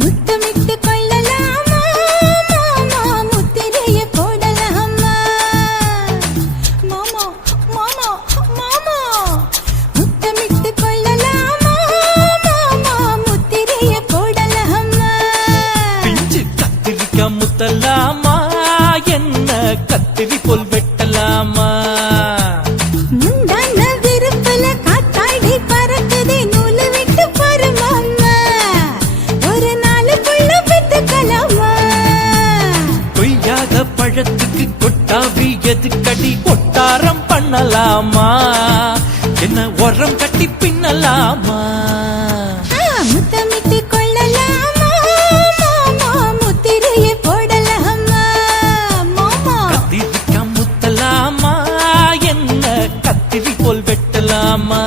முத்தமிட்டு கொள்ளலாமா மாமா, முத்திரைய போடலாமா மாமா மாமா மாமா. முத்தமிட்டு கொள்ளலாமா மாமா, முத்திரைய போடலாமா. பிஞ்சு கத்திரிக்கா முத்தலாமா, என்ன கத்திரி போல் வெட்டலாமா. முந்தான விருப்பல காத்தாடி பறக்குதே, நூலு விட்டு பாரு மாமா, ஒரு நாளுக்குள்ள பெத்துக்கலாமா. கொய்யாத பழத்துக்கு கொட்டாவி எதுக்கடி, கொட்டாரம் பண்ணலாமா, என்ன உரம் கட்டி பின்னலாமா. முத்தமிட்டு கொள்ளலாமா மாமா, முத்திரைய போடலாமா மாமா. கத்திரிக்கா முத்தலாமா, என்ன கத்திரி போல் வெட்டலாமா.